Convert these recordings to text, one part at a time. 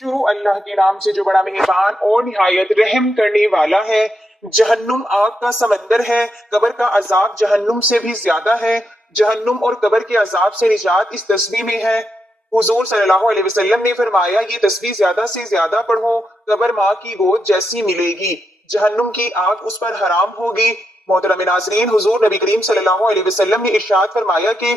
شروع اللہ کے نام سے جو بڑا مہربان اور نہایت رحم کرنے والا ہے۔ جہنم آگ کا سمندر ہے، قبر کا عذاب جہنم سے بھی زیادہ ہے۔ جہنم اور قبر کے عذاب سے نجات اس تسبیح میں ہے۔ حضور صلی اللہ علیہ وسلم نے فرمایا، یہ تسبیح زیادہ سے زیادہ پڑھو، قبر ماں کی گود جیسی ملے گی، جہنم کی آگ اس پر حرام ہوگی۔ محترم ناظرین، حضور نبی کریم صلی اللہ علیہ وسلم نے ارشاد فرمایا کہ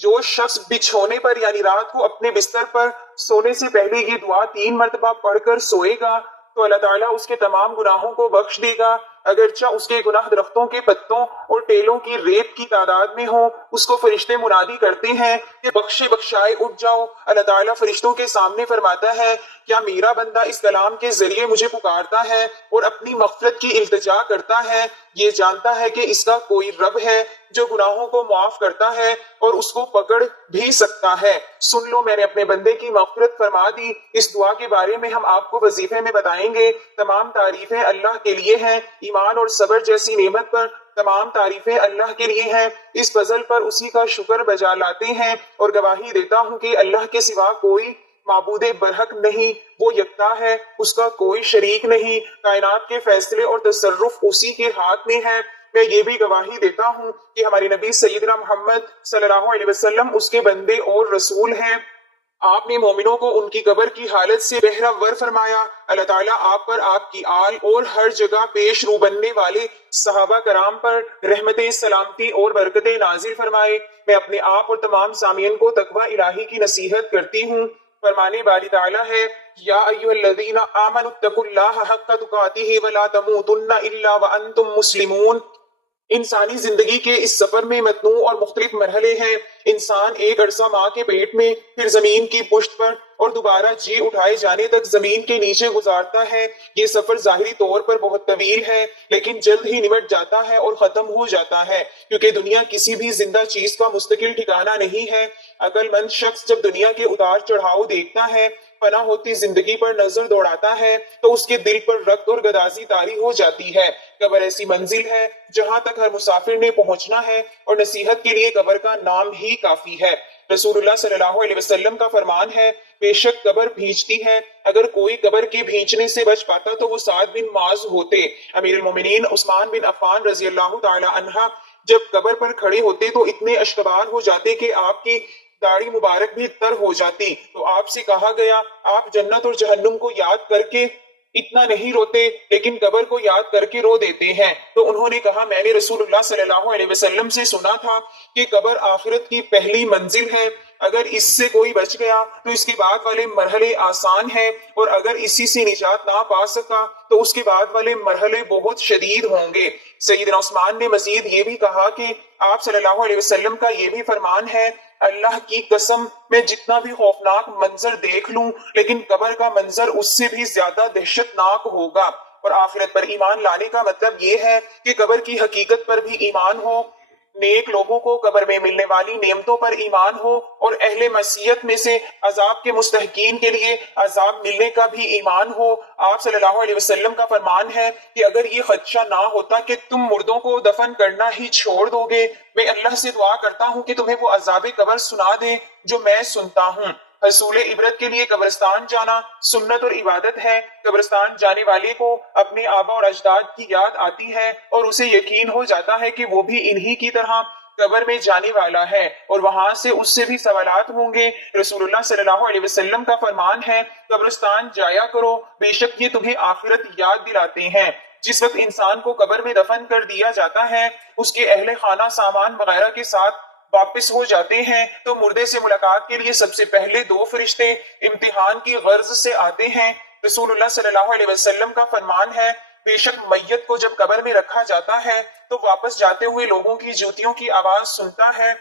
جو شخص بچھونے پر یعنی رات کو اپنے بستر پر سونے سے پہلے یہ دعا 3 مرتبہ پڑھ کر سوئے گا تو اللہ تعالیٰ اس کے تمام گناہوں کو بخش دے گا، اگرچہ اس کے گناہ درختوں کے پتوں اور ٹیلوں کی ریت کی تعداد میں ہوں۔ اس کو فرشتے منادی کرتے ہیں کہ بخشے بخشائے اٹھ جاؤ۔ اللہ تعالیٰ فرشتوں کے سامنے فرماتا ہے، کیا میرا بندہ اس کلام کے ذریعے مجھے پکارتا ہے اور اپنی مغفرت کی التجا کرتا ہے؟ یہ جانتا ہے کہ اس کا کوئی رب ہے جو گناہوں کو معاف کرتا ہے اور اس کو پکڑ بھی سکتا ہے۔ سن لو، میں نے اپنے بندے کی مغفرت فرما دی۔ اس دعا کے بارے میں ہم آپ کو وظیفے میں بتائیں گے۔ تمام تعریفیں اللہ کے لیے ہیں۔ ایمان اور صبر جیسی نعمت پر تمام تعریفیں اللہ کے لیے ہیں۔ اس فضل پر اسی کا شکر بجا لاتے ہیں اور گواہی دیتا ہوں کہ اللہ کے سوا کوئی معبود برحق نہیں، وہ یکتا ہے، اس کا کوئی شریک نہیں، کائنات کے فیصلے اور تصرف اسی کے ہاتھ میں ہے۔ میں یہ بھی گواہی دیتا ہوں کہ ہمارے نبی سیدنا محمد صلی اللہ علیہ وسلم اس کے بندے اور رسول ہیں۔ آپ نے مومنوں کو ان کی قبر کی حالت سے بہرہ فرمایا۔ اللہ تعالیٰ آپ پر، آپ کی آل اور ہر جگہ پیش رو بننے والے صحابہ کرام پر رحمت، سلامتی اور برکت نازل فرمائے۔ میں اپنے آپ اور تمام سامعین کو تقوی الہی کی نصیحت کرتی ہوں۔ فرمانے باری تعالیٰ ہے، یا ایھا الذین آمنوا اتقوا اللہ حق تقاتہ ولا تموتن الا وانتم مسلمون۔ انسانی زندگی کے اس سفر میں متنوع اور مختلف مرحلے ہیں۔ انسان ایک عرصہ ماں کے پیٹ میں، پھر زمین کی پشت پر اور دوبارہ جی اٹھائے جانے تک زمین کے نیچے گزارتا ہے۔ یہ سفر ظاہری طور پر بہت طویل ہے، لیکن جلد ہی نمٹ جاتا ہے اور ختم ہو جاتا ہے، کیونکہ دنیا کسی بھی زندہ چیز کا مستقل ٹھکانہ نہیں ہے۔ عقل مند شخص جب دنیا کے اتار چڑھاؤ دیکھتا ہے، فنا ہوتی زندگی پر نظر دوڑاتا ہے، تو اس کے دل پر رکت اور گدازی طاری ہو جاتی ہے۔ قبر ایسی منزل ہے جہاں تک ہر مسافر نے پہنچنا ہے، اور نصیحت کے لیے قبر کا نام ہی کافی ہے۔ رسول اللہ صلی اللہ علیہ وسلم کا فرمان ہے، بے شک قبر بھینچتی ہے، اگر کوئی قبر کے بھینچنے سے بچ پاتا تو وہ سعد بن معاذ ہوتے۔ امیر المومنین عثمان بن عفان رضی اللہ تعالی عنہ جب قبر پر کھڑے ہوتے تو اتنے اشکبار ہو جاتے کہ آپ کی داڑھی مبارک بھی تر ہو جاتی۔ تو آپ سے کہا گیا، آپ جنت اور جہنم کو یاد کر کے اتنا نہیں روتے، لیکن قبر کو یاد کر کے رو دیتے ہیں۔ تو انہوں نے کہا، میں نے رسول اللہ صلی اللہ علیہ وسلم سے سنا تھا کہ قبر آخرت کی پہلی منزل ہے، اگر اس سے کوئی بچ گیا تو اس کے بعد والے مرحلے آسان ہیں، اور اگر اسی سے نجات نہ پا سکا تو اس کے بعد والے مرحلے بہت شدید ہوں گے۔ سیدنا عثمان نے مزید یہ بھی کہا کہ آپ صلی اللہ علیہ وسلم کا یہ بھی فرمان ہے، اللہ کی قسم میں جتنا بھی خوفناک منظر دیکھ لوں، لیکن قبر کا منظر اس سے بھی زیادہ دہشت ناک ہوگا۔ اور آخرت پر ایمان لانے کا مطلب یہ ہے کہ قبر کی حقیقت پر بھی ایمان ہو، نیک لوگوں کو قبر میں ملنے والی نعمتوں پر ایمان ہو، اور اہل معصیت میں سے عذاب کے مستحقین کے لیے عذاب ملنے کا بھی ایمان ہو۔ آپ صلی اللہ علیہ وسلم کا فرمان ہے کہ اگر یہ خدشہ نہ ہوتا کہ تم مردوں کو دفن کرنا ہی چھوڑ دو گے، میں اللہ سے دعا کرتا ہوں کہ تمہیں وہ عذاب قبر سنا دے جو میں سنتا ہوں۔ حصول عبرت کے لیے قبرستان جانا سنت اور عبادت ہے۔ قبرستان جانے والے کو اپنے آبا اور اجداد کی یاد آتی ہے، اور اسے یقین ہو جاتا ہے کہ وہ بھی انہی کی طرح قبر میں جانے والا ہے، اور وہاں سے اس سے بھی سوالات ہوں گے۔ رسول اللہ صلی اللہ علیہ وسلم کا فرمان ہے، قبرستان جایا کرو، بے شک یہ تمہیں آخرت یاد دلاتے ہیں۔ جس وقت انسان کو قبر میں دفن کر دیا جاتا ہے، اس کے اہل خانہ سامان وغیرہ کے ساتھ واپس ہو جاتے ہیں، تو مردے سے ملاقات کے لیے سب سے پہلے 2 فرشتے امتحان کی غرض سے آتے ہیں۔ رسول اللہ صلی اللہ علیہ وسلم کا فرمان ہے، بے شک میت کو جب قبر میں رکھا جاتا ہے تو واپس جاتے ہوئے لوگوں کی جوتیوں کی آواز سنتا ہے۔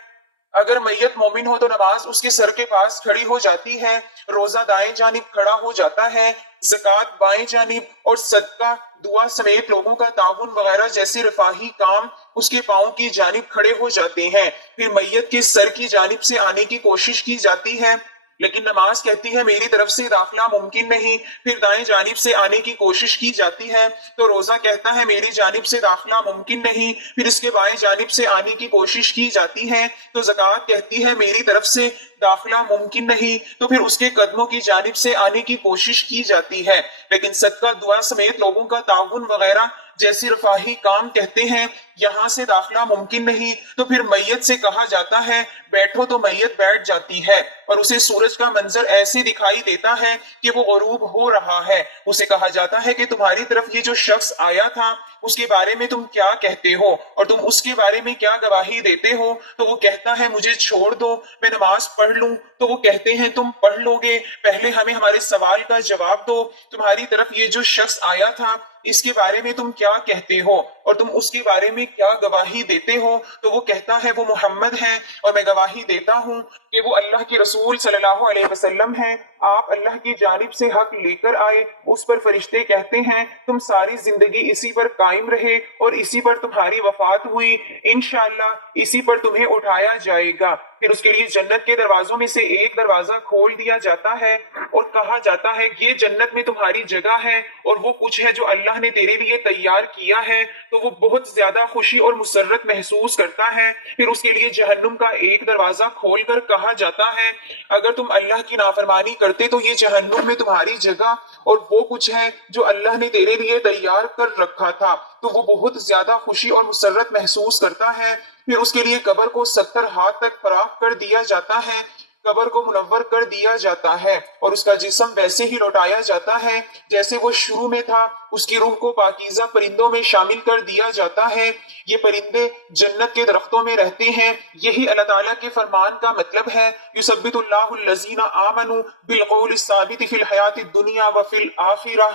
اگر میت مومن ہو تو نماز اس کے سر کے پاس کھڑی ہو جاتی ہے، روزہ دائیں جانب کھڑا ہو جاتا ہے، زکوٰۃ بائیں جانب، اور صدقہ، دعا سمیت لوگوں کا تعاون وغیرہ جیسے رفاہی کام اس کے پاؤں کی جانب کھڑے ہو جاتے ہیں۔ پھر میت کے سر کی جانب سے آنے کی کوشش کی جاتی ہے، لیکن نماز کہتی ہے میری طرف سے داخلہ ممکن نہیں، پھر دائیں جانب سے آنے کی کوشش کی جاتی ہے، تو روزہ کہتا ہے میری جانب سے داخلہ ممکن نہیں، پھر اس کے بائیں جانب سے آنے کی کوشش کی جاتی ہے، تو زکوٰۃ کہتی ہے میری طرف سے داخلہ ممکن نہیں، تو پھر اس کے قدموں کی جانب سے آنے کی کوشش کی جاتی ہے۔ لیکن صدقہ دعا سمیت لوگوں کا تعاون وغیرہ جیسے رفاہی کام کہتے ہیں یہاں سے داخلہ ممکن نہیں، تو پھر میت سے کہا جاتا ہے بیٹھو، تو میت بیٹھ جاتی ہے اور اسے سورج کا منظر ایسے دکھائی دیتا ہے کہ وہ غروب ہو رہا ہے، اسے کہا جاتا ہے کہ تمہاری طرف یہ جو شخص آیا تھا اس کے بارے میں تم کیا کہتے ہو اور تم اس کے بارے میں کیا گواہی دیتے ہو، تو وہ کہتا ہے مجھے چھوڑ دو میں نماز پڑھ لوں، تو وہ کہتے ہیں تم پڑھ لو گے، پہلے ہمیں ہمارے سوال کا جواب دو، تمہاری طرف یہ جو شخص آیا تھا اس کے بارے میں تم کیا کہتے ہو اور تم اس کے بارے میں کیا گواہی دیتے ہو، تو وہ کہتا ہے وہ محمد ہے اور میں گواہی دیتا ہوں کہ وہ اللہ کے رسول صلی اللہ علیہ وسلم ہیں، آپ اللہ کی جانب سے حق لے کر آئے۔ اس پر فرشتے کہتے ہیں تم ساری زندگی اسی پر قائم رہے اور اسی پر تمہاری وفات ہوئی، انشاءاللہ اسی پر تمہیں اٹھایا جائے گا۔ پھر اس کے لیے جنت کے دروازوں میں سے ایک دروازہ کھول دیا جاتا ہے اور کہا جاتا ہے یہ جنت میں تمہاری جگہ ہے اور وہ کچھ ہے جو اللہ نے تیرے لیے تیار کیا ہے، تو وہ بہت زیادہ خوشی اور مسرت محسوس کرتا ہے۔ پھر اس کے لیے جہنم کا ایک دروازہ کھول کر کہا جاتا ہے اگر تم اللہ کی نافرمانی کرتے تو یہ جہنم میں تمہاری جگہ اور وہ کچھ ہے جو اللہ نے تیرے لیے تیار کر رکھا تھا، تو وہ بہت زیادہ خوشی اور مسرت محسوس کرتا ہے۔ پھر اس کے لیے قبر کو 70 ہاتھ تک فراخ کر دیا جاتا ہے، قبر کو منور کر دیا جاتا ہے اور اس کا جسم ویسے ہی لوٹایا جاتا ہے جیسے وہ شروع میں تھا، اس کی روح کو پاکیزہ پرندوں میں شامل کر دیا جاتا ہے، یہ پرندے جنت کے درختوں میں رہتے ہیں، یہی اللہ تعالیٰ کے فرمان کا مطلب ہے یثبت اللہ الذین آمنوا بالقول الثابت فی الحیات الدنیا وفی الآخرہ،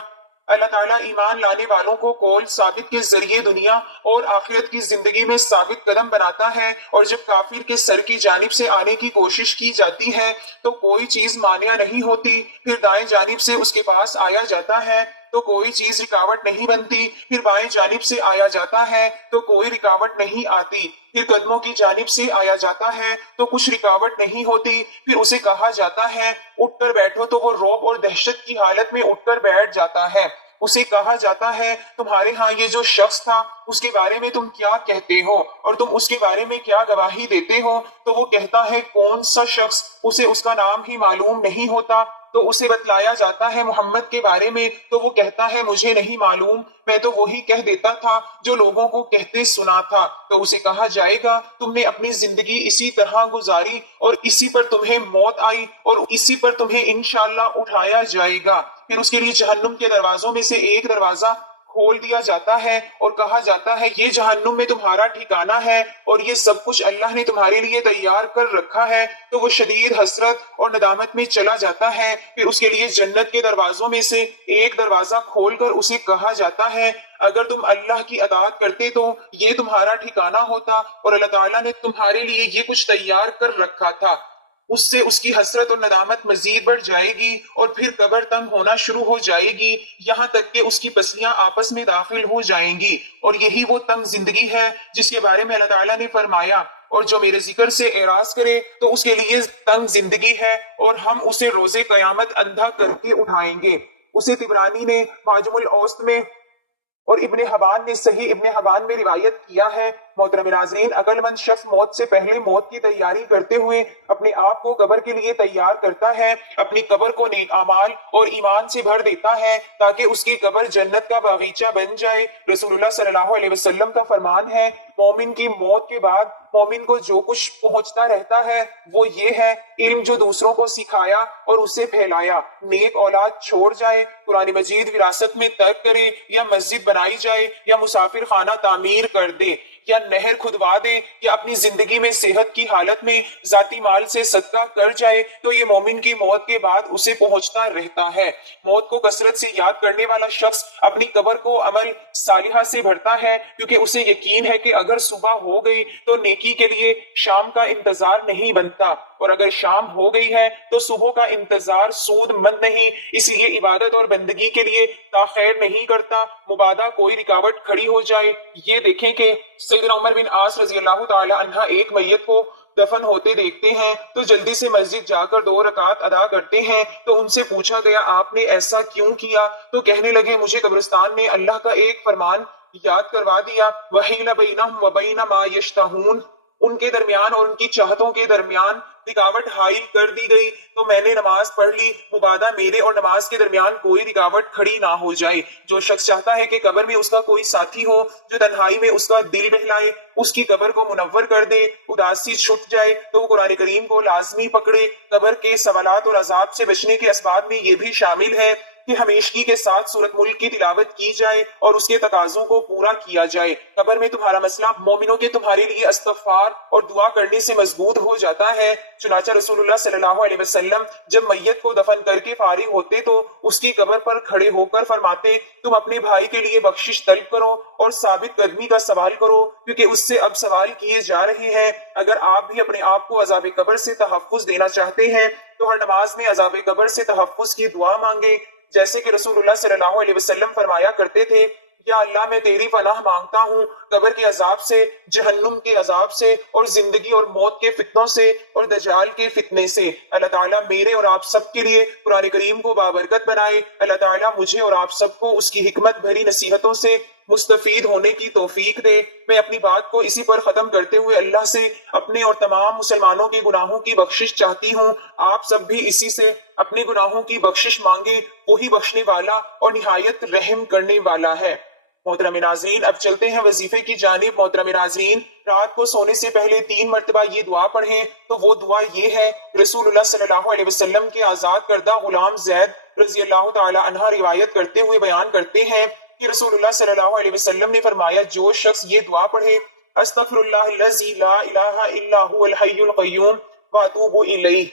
اللہ تعالیٰ ایمان لانے والوں کو قول ثابت کے ذریعے دنیا اور آخرت کی زندگی میں ثابت قدم بناتا ہے، اور جب کافر کے سر کی جانب سے آنے کی کوشش کی جاتی ہے تو کوئی چیز مانع نہیں ہوتی، پھر دائیں جانب سے اس کے پاس آیا جاتا ہے تو کوئی چیز رکاوٹ نہیں بنتی، پھر بائیں جانب سے آیا جاتا ہے تو کوئی رکاوٹ نہیں آتی، پھر قدموں کی جانب سے آیا جاتا ہے تو کچھ رکاوٹ نہیں ہوتی، پھر اسے کہا جاتا ہے اٹھ کر بیٹھو تو وہ رعب اور دہشت کی حالت میں اٹھ کر بیٹھ جاتا ہے، اسے کہا جاتا ہے تمہارے ہاں یہ جو شخص تھا اس کے بارے میں تم کیا کہتے ہو اور تم اس کے بارے میں کیا گواہی دیتے ہو، تو وہ کہتا ہے کون سا شخص، اسے اس کا نام ہی معلوم نہیں ہوتا، تو اسے بتلایا جاتا ہے محمد کے بارے میں تو وہ کہتا ہے مجھے نہیں معلوم، میں تو وہی کہہ دیتا تھا جو لوگوں کو کہتے سنا تھا، تو اسے کہا جائے گا تم نے اپنی زندگی اسی طرح گزاری اور اسی پر تمہیں موت آئی اور اسی پر تمہیں انشاءاللہ اٹھایا جائے گا۔ پھر اس کے لیے جہنم کے دروازوں میں سے ایک دروازہ کھول دیا جاتا ہے اور کہا جاتا ہے یہ جہنم میں تمہارا ٹھکانہ ہے اور یہ سب کچھ اللہ نے تمہارے لیے تیار کر رکھا ہے، تو وہ شدید حسرت اور ندامت میں چلا جاتا ہے۔ پھر اس کے لیے جنت کے دروازوں میں سے ایک دروازہ کھول کر اسے کہا جاتا ہے اگر تم اللہ کی اطاعت کرتے تو یہ تمہارا ٹھکانہ ہوتا اور اللہ تعالیٰ نے تمہارے لیے یہ کچھ تیار کر رکھا تھا، اس سے اس کی حسرت اور ندامت مزید بڑھ جائے گی اور پھر قبر تنگ ہونا شروع ہو جائے گی یہاں تک کہ اس کی پسلیاں آپس میں داخل ہو جائیں گی، اور یہی وہ تنگ زندگی ہے جس کے بارے میں اللہ تعالیٰ نے فرمایا اور جو میرے ذکر سے اعراض کرے تو اس کے لیے تنگ زندگی ہے اور ہم اسے روز قیامت اندھا کر کے اٹھائیں گے۔ اسے طبرانی نے معجم الاوسط میں اور ابن حبان نے صحیح ابن حبان میں روایت کیا ہے۔ محترم ناظرین، عقل مند شخص موت سے پہلے موت کی تیاری کرتے ہوئے اپنے آپ کو قبر کے لیے تیار کرتا ہے، اپنی قبر کو نیک اعمال اور ایمان سے بھر دیتا ہے تاکہ اس کی قبر جنت کا باغیچہ بن جائے۔ رسول اللہ صلی اللہ علیہ وسلم کا فرمان ہے مومن کی موت کے بعد مومن کو جو کچھ پہنچتا رہتا ہے وہ یہ ہے علم جو دوسروں کو سکھایا اور اسے پھیلایا، نیک اولاد چھوڑ جائے، قرآن مجید وراثت میں ترک کرے یا مسجد بنائی جائے یا مسافر خانہ تعمیر کر دے یا نہر کھدوا دے یا اپنی زندگی میں صحت کی حالت میں ذاتی مال سے صدقہ کر جائے تو یہ مومن کی موت کے بعد اسے پہنچتا رہتا ہے۔ موت کو کثرت سے یاد کرنے والا شخص اپنی قبر کو عمل صالحہ سے بھرتا ہے کیونکہ اسے یقین ہے کہ اگر صبح ہو گئی تو نیکی کے لیے شام کا انتظار نہیں بنتا اور اگر شام ہو گئی ہے تو صبح کا انتظار سود مند نہیں، اس لیے عبادت اور بندگی کے لیے تاخیر نہیں کرتا مبادا کوئی رکاوٹ کھڑی ہو جائے۔ یہ دیکھیں کہ سیدنا عمر بن عاص رضی اللہ تعالی عنہ ایک میت کو دفن ہوتے دیکھتے ہیں تو جلدی سے مسجد جا کر 2 رکعت ادا کرتے ہیں۔ تو ان سے پوچھا گیا آپ نے ایسا کیوں کیا؟ تو کہنے لگے مجھے قبرستان میں اللہ کا ایک فرمان یاد کروا دیا، وَحِيلَ بَيْنَهُمْ وَبَيْنَ مَا يَشْتَهُونَ، ان کے درمیان اور ان کی چاہتوں کے درمیان رکاوٹ حائل کر دی گئی، تو میں نے نماز پڑھ لی، مبادہ میرے اور نماز کے درمیان کوئی رکاوٹ کھڑی نہ ہو جائے۔ جو شخص چاہتا ہے کہ قبر میں اس کا کوئی ساتھی ہو جو تنہائی میں اس کا دل بہلائے، اس کی قبر کو منور کر دے، اداسی چھٹ جائے، تو وہ قرآن کریم کو لازمی پکڑے۔ قبر کے سوالات اور عذاب سے بچنے کے اسباب میں یہ بھی شامل ہے کہ ہمیشگی کے ساتھ سورۃ ملک کی تلاوت کی جائے اور اس کے تقاضوں کو پورا کیا جائے۔ قبر میں تمہارا مسئلہ مومنوں کے تمہارے لیے استغفار اور دعا کرنے سے مضبوط ہو جاتا ہے۔ چنانچہ رسول اللہ صلی اللہ علیہ وسلم جب میت کو دفن کر کے فارغ ہوتے تو اس کی قبر پر کھڑے ہو کر فرماتے، تم اپنے بھائی کے لیے بخشش طلب کرو اور ثابت قدمی کا سوال کرو، کیونکہ اس سے اب سوال کیے جا رہے ہیں۔ اگر آپ بھی اپنے آپ کو عذاب قبر سے تحفظ دینا چاہتے ہیں تو ہر نماز میں عذاب قبر سے تحفظ کی دعا مانگے، جیسے کہ رسول اللہ صلی اللہ علیہ وسلم فرمایا کرتے تھے، یا اللہ میں تیری پناہ مانگتا ہوں قبر کے عذاب سے، جہنم کے عذاب سے، اور زندگی اور موت کے فتنوں سے اور دجال کے فتنے سے۔ اللہ تعالیٰ میرے اور آپ سب کے لیے قرآن کریم کو بابرکت بنائے۔ اللہ تعالیٰ مجھے اور آپ سب کو اس کی حکمت بھری نصیحتوں سے مستفید ہونے کی توفیق دے۔ میں اپنی بات کو اسی پر ختم کرتے ہوئے اللہ سے اپنے اور تمام مسلمانوں کے گناہوں کی بخشش چاہتی ہوں۔ آپ سب بھی اسی سے اپنے گناہوں کی بخشش مانگے، وہی بخشنے والا اور نہایت رحم کرنے والا ہے۔ محترم ناظرین، اب چلتے ہیں وظیفے کی جانب۔ محترم ناظرین، رات کو سونے سے پہلے 3 مرتبہ یہ دعا پڑھیں۔ تو وہ دعا یہ ہے، رسول اللہ صلی اللہ علیہ وسلم کے آزاد کردہ غلام زید رضی اللہ تعالی عنہ روایت کرتے ہوئے بیان کرتے ہیں کہ رسول اللہ صلی اللہ علیہ وسلم نے فرمایا، جو شخص یہ دعا پڑھے، استغفر اللہ الذی لا الہ الا هو الحی القیوم واتوب الیہ،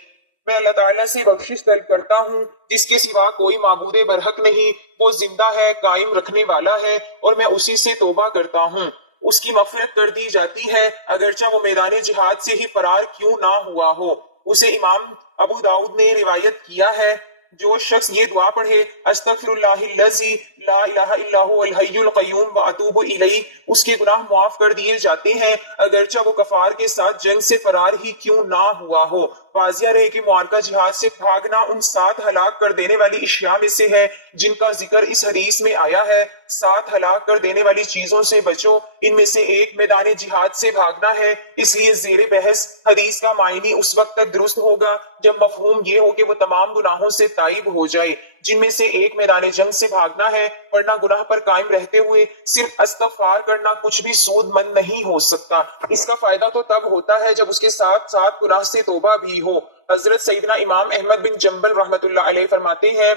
میں اللہ تعالیٰ سے بخشش طلب کرتا ہوں جس کے سوا کوئی معبود برحق نہیں، وہ زندہ ہے، قائم رکھنے والا ہے، اور میں اسی سے توبہ کرتا ہوں، اس کی مغفرت کر دی جاتی ہے اگرچہ وہ میدان جہاد سے ہی فرار کیوں نہ ہوا ہو۔ اسے امام ابو داؤد نے روایت کیا ہے، جو شخص یہ دعا پڑھے، استغفر اللہ الذی لا الہ الا هو الحی القیوم واتوب الیہ، اس کے گناہ معاف کر دیے جاتے ہیں اگرچہ وہ کفار کے ساتھ جنگ سے فرار ہی کیوں نہ ہوا ہو۔ واضح رہے کہ معرکہ جہاد سے بھاگنا ان 7 ہلاک کر دینے والی اشیاء میں سے ہے جن کا ذکر اس حدیث میں آیا ہے۔ 7 ہلاک کر دینے والی چیزوں سے بچو، ان میں سے ایک میدان جہاد سے بھاگنا ہے۔ اس لیے زیر بحث حدیث کا معنی اس وقت تک درست ہوگا جب مفہوم یہ ہو کہ وہ تمام گناہوں سے تائب ہو جائے، جن میں سے ایک میدان جنگ سے بھاگنا ہے، ورنہ گناہ پر قائم رہتے ہوئے صرف استغفار کرنا کچھ بھی سود مند نہیں ہو سکتا۔ اس کا فائدہ تو تب ہوتا ہے جب اس کے ساتھ ساتھ گناہ سے توبہ بھی ہو۔ حضرت سیدنا امام احمد بن جنبل رحمۃ اللہ علیہ فرماتے ہیں،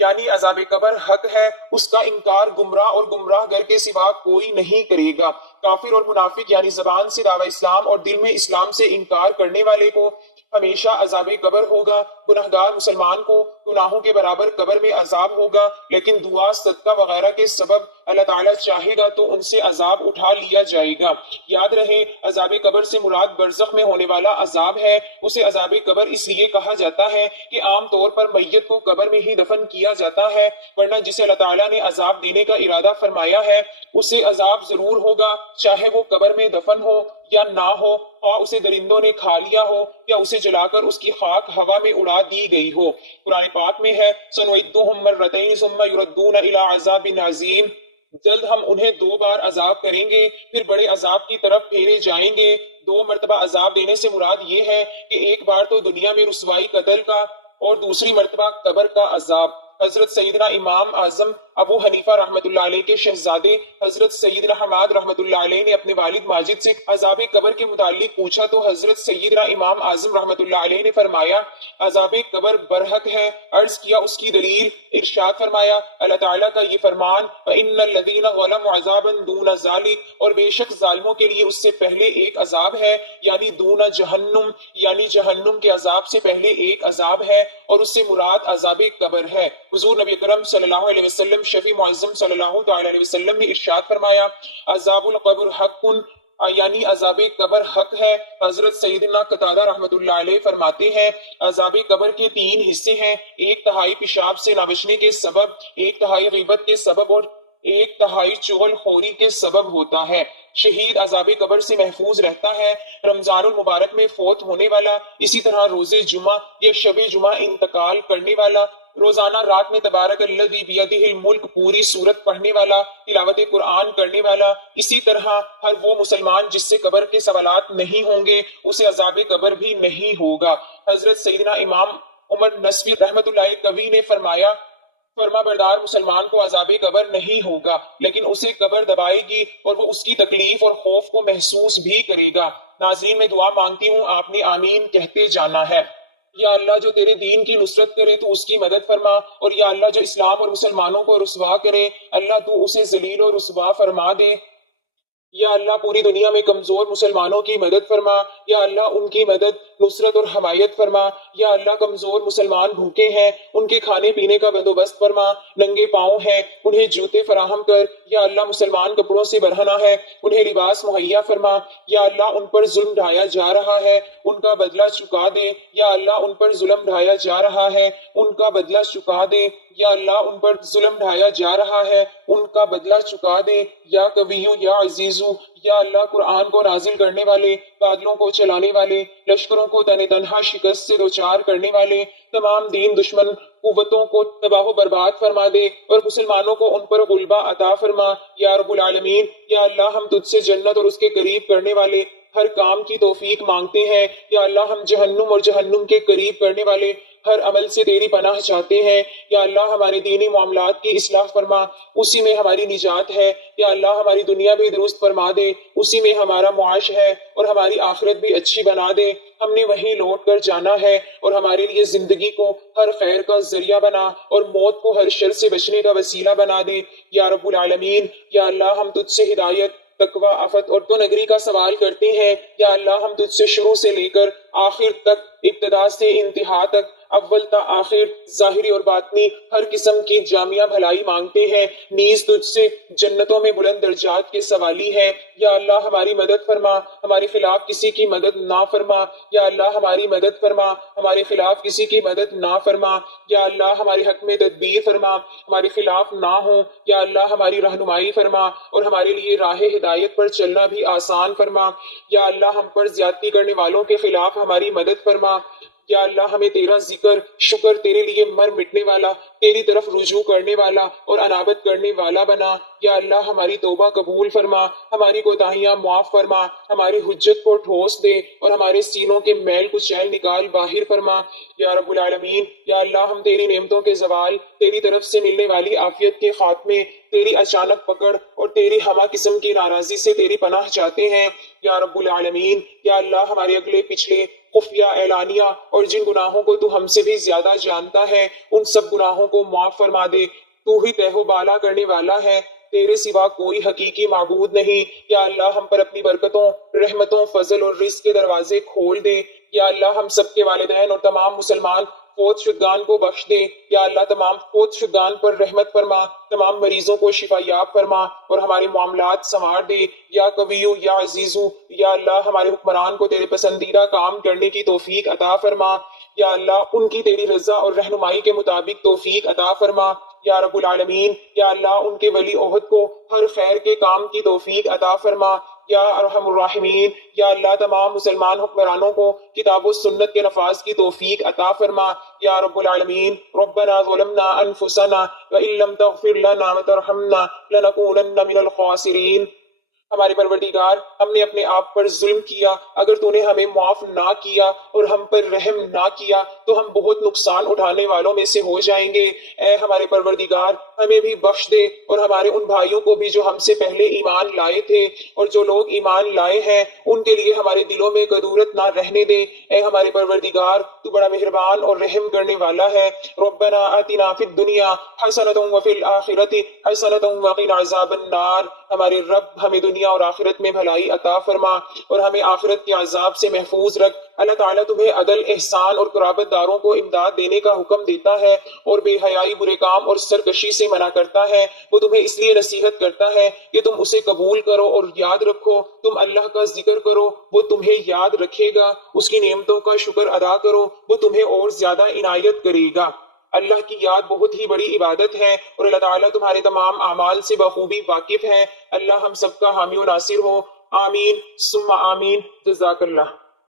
یعنی عذاب قبر حق ہے، اس کا انکار گمراہ اور گمراہ گر کے سوا کوئی نہیں کرے گا۔ کافر اور منافق یعنی زبان سے دعوی اسلام اور دل میں اسلام سے انکار کرنے والے کو ہمیشہ عذاب قبر ہوگا۔ گناہگار مسلمان کو گناہوں کے برابر قبر میں عذاب ہوگا، لیکن دعا، صدقہ وغیرہ کے سبب اللہ تعالیٰ چاہے گا تو ان سے عذاب اٹھا لیا جائے گا۔ یاد رہے، عذاب قبر سے مراد برزخ میں ہونے والا عذاب ہے۔ اسے عذاب قبر اس لیے کہا جاتا ہے کہ عام طور پر میت کو قبر میں ہی دفن کیا جاتا ہے، ورنہ جسے اللہ تعالیٰ نے عذاب دینے کا ارادہ فرمایا ہے اسے عذاب ضرور ہوگا، چاہے وہ قبر میں دفن ہو یا نہ ہو، خواہ اسے درندوں نے کھا لیا ہو یا اسے جلا کر اس کی خاک ہوا میں اڑا دی گئی ہو۔ قرآن پاک میں ہے، سنعدہم مرتین ثم یردون الی عذاب عظیم، جلد ہم انہیں 2 بار عذاب کریں گے، پھر بڑے عذاب کی طرف پھیرے جائیں گے۔ 2 مرتبہ عذاب دینے سے مراد یہ ہے کہ ایک بار تو دنیا میں رسوائی قتل کا اور دوسری مرتبہ قبر کا عذاب۔ حضرت سیدنا امام اعظم ابو حنیفہ رحمۃ اللہ علیہ کے شہزادے حضرت سیدنا حماد رحمۃ اللہ علیہ نے اپنے والد ماجد سے عذاب قبر کے متعلق پوچھا تو حضرت سیدنا امام اعظم رحمۃ اللہ علیہ نے فرمایا، عذاب قبر برحق ہے۔ عرض کیا اس کی دلیل؟ ارشاد فرمایا، اللہ تعالیٰ کا یہ فرمان، فَإِنَّ الَّذِينَ ظَلَمُوا عَذَابًا دُونَ ذَلِكَ، اور بے شک ظالموں کے لیے اس سے پہلے ایک عذاب ہے، یعنی دون جہنم، یعنی جہنم کے عذاب سے پہلے ایک عذاب ہے، اور اس سے مراد عذاب قبر ہے۔ حضور نبی اکرم صلی اللہ علیہ وسلم شفیع معظم صلی اللہ تعالی علیہ وسلم نے ارشاد فرمایا، عذاب القبر حق، یعنی عذاب قبر حق ہے۔ حضرت سیدنا قتادہ رحمۃ اللہ علیہ فرماتے ہیں، عذاب قبر کے 3 حصے ہیں، 1/3 پیشاب سے نہ بچنے کے سبب، 1/3 غیبت کے سبب، اور 1/3 چغل خوری کے سبب ہوتا ہے۔ شہید عذاب قبر سے محفوظ رہتا ہے۔ رمضان المبارک میں فوت ہونے والا، اسی طرح روز جمعہ یا شب جمعہ انتقال کرنے والا، روزانہ رات میں تبارک الذی بیدہ الملک پوری سورت پڑھنے والا، تلاوت قرآن کرنے والا، اسی طرح ہر وہ مسلمان جس سے قبر کے سوالات نہیں ہوں گے اسے عذاب قبر بھی نہیں ہوگا۔ حضرت سیدنا امام عمر نصفی رحمۃ اللہ کوی نے فرمایا، فرما بردار مسلمان کو عذاب قبر نہیں ہوگا، لیکن اسے قبر دبائے گی اور وہ اس کی تکلیف اور خوف کو محسوس بھی کرے گا۔ ناظرین میں دعا مانگتی ہوں، آپ نے آمین کہتے جانا ہے۔ یا اللہ جو تیرے دین کی نصرت کرے تو اس کی مدد فرما، اور یا اللہ جو اسلام اور مسلمانوں کو رسوا کرے اللہ تو اسے ذلیل اور رسوا فرما دے۔ یا اللہ پوری دنیا میں کمزور مسلمانوں کی مدد فرما، یا اللہ ان کی مدد، نصرت اور حمایت فرما۔ یا اللہ کمزور مسلمان بھوکے ہیں، ان کے کھانے پینے کا بندوبست فرما، ننگے پاؤں ہیں انہیں جوتے فراہم کر۔ یا اللہ مسلمان کپڑوں سے برہنہ ہے انہیں لباس مہیا فرما۔ یا اللہ ان پر ظلم ڈھایا جا رہا ہے ان کا بدلہ چکا دے۔ یا اللہ ان پر ظلم ڈھایا جا رہا ہے ان کا بدلہ چکا دے۔ یا اللہ ان پر ظلم ڈھایا جا رہا ہے ان کا بدلہ چکا دے۔ یا قویو یا عزیزو، یا اللہ قرآن کو نازل کرنے والے، بادلوں کو چلانے والے، لشکروں کو تن تنہا شکست سے دوچار کرنے والے، تمام دین دشمن قوتوں کو تباہ و برباد فرما دے اور مسلمانوں کو ان پر غلبہ عطا فرما۔ یا رب العالمین، یا اللہ ہم تجھ سے جنت اور اس کے قریب کرنے والے ہر کام کی توفیق مانگتے ہیں۔ یا اللہ ہم جہنم اور جہنم کے قریب کرنے والے ہر عمل سے تیری پناہ چاہتے ہیں۔ یا اللہ ہمارے دینی معاملات کی اصلاح فرما، اسی میں ہماری نجات ہے۔ یا اللہ ہماری دنیا بھی درست فرما دے، اسی میں ہمارا معاش ہے، اور ہماری آخرت بھی اچھی بنا دے۔ ہم نے وہیں لوٹ کر جانا ہے، اور ہمارے لیے زندگی کو ہر خیر کا ذریعہ بنا اور موت کو ہر شر سے بچنے کا وسیلہ بنا دے۔ یا رب العالمین، یا اللہ ہم تجھ سے ہدایت، تقوی، عفت اور تو نگری کا سوال کرتے ہیں۔ یا اللہ ہم تجھ سے شروع سے لے کر آخر تک، ابتدا سے انتہا تک، اول تا آخر، ظاہری اور باطنی ہر قسم کی جامعہ بھلائی مانگتے ہیں، نیز تجھ سے جنتوں میں بلند درجات کے سوالی ہیں۔ یا اللہ ہماری مدد فرما، ہمارے خلاف کسی کی مدد نہ فرما۔ یا اللہ ہماری مدد فرما، ہمارے خلاف کسی کی مدد نہ فرما۔ یا اللہ ہمارے حق میں تدبیر فرما، ہمارے خلاف نہ ہو۔ یا اللہ ہماری رہنمائی فرما اور ہمارے لیے راہ ہدایت پر چلنا بھی آسان فرما۔ یا اللہ ہم پر زیادتی کرنے والوں کے خلاف ہماری مدد فرما۔ یا اللہ ہمیں تیرا ذکر، شکر، تیرے لیے مر مٹنے والا، تیری طرف رجوع کرنے والا اور انابت کرنے والا بنا۔ یا اللہ ہماری توبہ قبول فرما، ہماری کوتاہیاں معاف فرما، ہماری حجت کو ٹھوس دے اور ہمارے سینوں کے میل کچیل نکال باہر فرما۔ یا رب العالمین، یا اللہ ہم تیری نعمتوں کے زوال، تیری طرف سے ملنے والی عافیت کے خاتمے، تیری اچانک پکڑ اور تیری ہمہ قسم کی ناراضی سے تیری پناہ چاہتے ہیں۔ یا رب العالمین، یا اللہ ہمارے اگلے پچھلے، خفیہ، اعلانیہ اور جن گناہوں کو تو ہم سے بھی زیادہ جانتا ہے ان سب گناہوں کو معاف فرما دے۔ تو ہی تہ و بالا کرنے والا ہے، تیرے سوا کوئی حقیقی معبود نہیں۔ یا اللہ ہم پر اپنی برکتوں، رحمتوں، فضل اور رزق کے دروازے کھول دے۔ یا اللہ ہم سب کے والدین اور تمام مسلمان فوت شدگان کو بخش دے۔ یا اللہ تمام فوت شدگان پر رحمت فرما، تمام مریضوں کو شفا یاب فرما اور ہمارے معاملات سنوار دے۔ یا قویو یا عزیزو، یا اللہ ہمارے حکمران کو تیرے پسندیدہ کام کرنے کی توفیق عطا فرما۔ یا اللہ ان کی تیری رضا اور رہنمائی کے مطابق توفیق عطا فرما۔ یا رب العالمین، یا اللہ ان کے ولی عہد کو ہر خیر کے کام کی توفیق عطا فرما۔ یا ارحم الراحمین، یا اللہ تمام مسلمان حکمرانوں کو کتاب و سنت کے نفاذ کی توفیق عطا فرما۔ یا رب العالمین، ربنا ظلمنا انفسنا وان لم تغفر لنا وترحمنا لنکونن من الخاسرین۔ ہمارے پروردگار، ہم نے اپنے آپ پر ظلم کیا، اگر تو نے ہمیں معاف نہ کیا اور ہم پر رحم نہ کیا تو ہم بہت نقصان اٹھانے والوں میں سے ہو جائیں گے۔ اے ہمارے پروردگار، ہمیں بھی بخش دے اور ہمارے ان بھائیوں کو بھی جو ہم سے پہلے ایمان لائے تھے، اور جو لوگ ایمان لائے ہیں ان کے لیے ہمارے دلوں میں کدورت نہ رہنے دے۔ اے ہمارے پروردگار، تو بڑا مہربان اور رحم کرنے والا ہے۔ ربنا آتنا فی الدنیا حسنۃ وفی الآخرۃ حسنۃ وقنا عذاب النار۔ ہمارے رب ہمیں دنیا اور آخرت میں بھلائی عطا فرما اور ہمیں آخرت کے عذاب سے محفوظ رکھ۔ اللہ تعالیٰ تمہیں عدل، احسان اور قرابت داروں کو امداد دینے کا حکم دیتا ہے اور بے حیائی، برے کام اور سرکشی سے منع کرتا ہے۔ وہ تمہیں اس لیے نصیحت کرتا ہے کہ تم اسے قبول کرو اور یاد رکھو، تم اللہ کا ذکر کرو، وہ تمہیں یاد رکھے گا، اس کی نعمتوں کا شکر ادا کرو، وہ تمہیں اور زیادہ عنایت کرے گا۔ اللہ کی یاد بہت ہی بڑی عبادت ہے اور اللہ تعالیٰ تمہارے تمام اعمال سے بخوبی واقف ہے۔ اللہ ہم سب کا حامی و ناصر ہو، آمین ثم آمین، جزاک اللہ۔